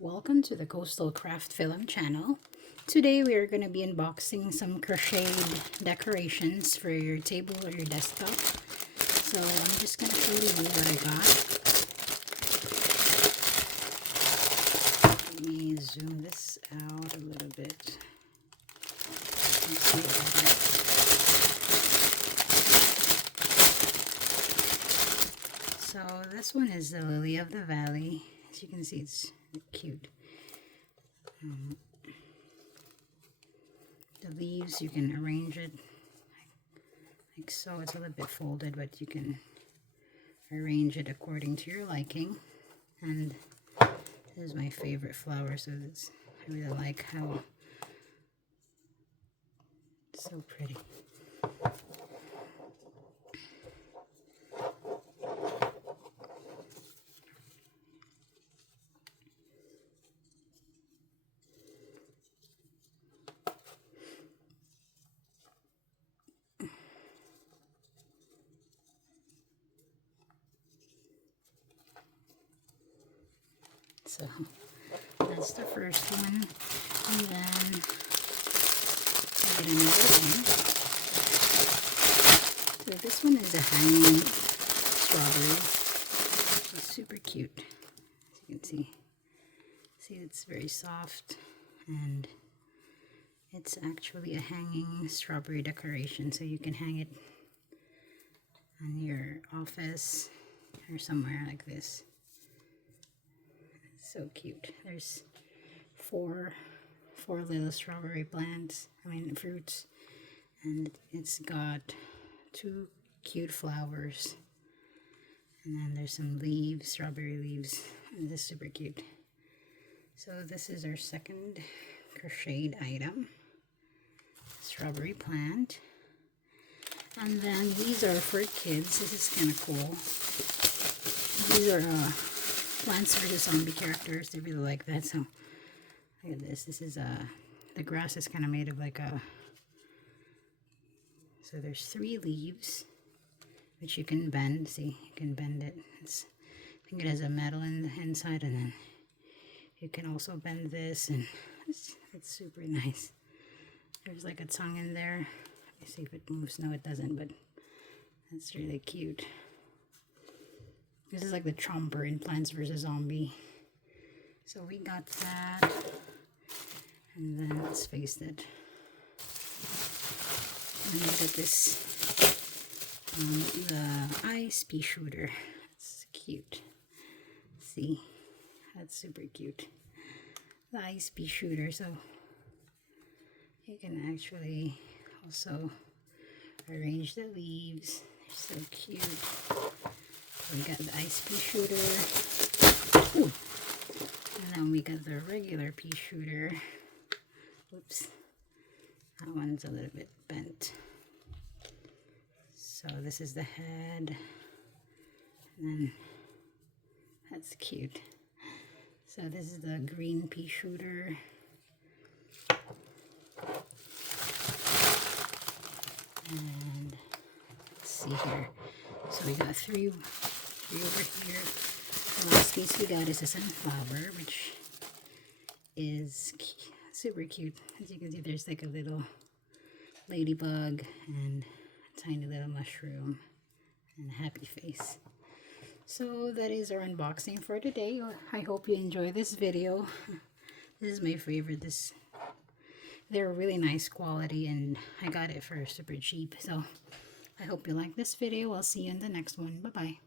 Welcome to the CoastalCraftFilAm channel. Today we are going to be unboxing some crocheted decorations for your table or your desktop. So I'm just going to show you what I got. Let me zoom this out a little bit. Let's see better. So this one is the Lily of the Valley. As you can see, it's cute. The leaves, you can arrange it like so. It's a little bit folded, but you can arrange it according to your liking. And this is my favorite flower, so I really like how it's so pretty. So that's the first one, and then I get another one. So this one is a hanging strawberry. It's super cute, as you can see. See, it's very soft, and it's actually a hanging strawberry decoration, so you can hang it on your office or somewhere like this. So cute. There's four little strawberry fruits, and it's got two cute flowers, and then there's some leaves, strawberry leaves, and this is super cute. So this is our second crocheted item, strawberry plant. And then these are for kids. This is kind of cool. These are Plants vs. Zombie characters. They really like that. So look at this. This is the grass is kind of made of like a. So there's 3 leaves, which you can bend. See, you can bend it. I think it has a metal in the inside, and then you can also bend this, and it's super nice. There's like a tongue in there. Let me see if it moves. No, it doesn't, but that's really cute. This is like the chomper in Plants vs. Zombie. So we got that. And then let's face it. And we got this, the ice pea shooter. It's cute. See, that's super cute. The ice pea shooter. So you can actually also arrange the leaves. They're so cute. We got the ice pea shooter. Ooh. And then we got the regular pea shooter. Oops. That one's a little bit bent. So this is the head. And then that's cute. So this is the green pea shooter. And let's see here. So we got three over here. The last piece we got is a sunflower, which is super cute. As you can see, there's like a little ladybug and a tiny little mushroom and a happy face. So that is our unboxing for today. I hope you enjoy this video. This is my favorite. They're really nice quality, and I got it for super cheap. So I hope you like this video. I'll see you in the next one. Bye-bye.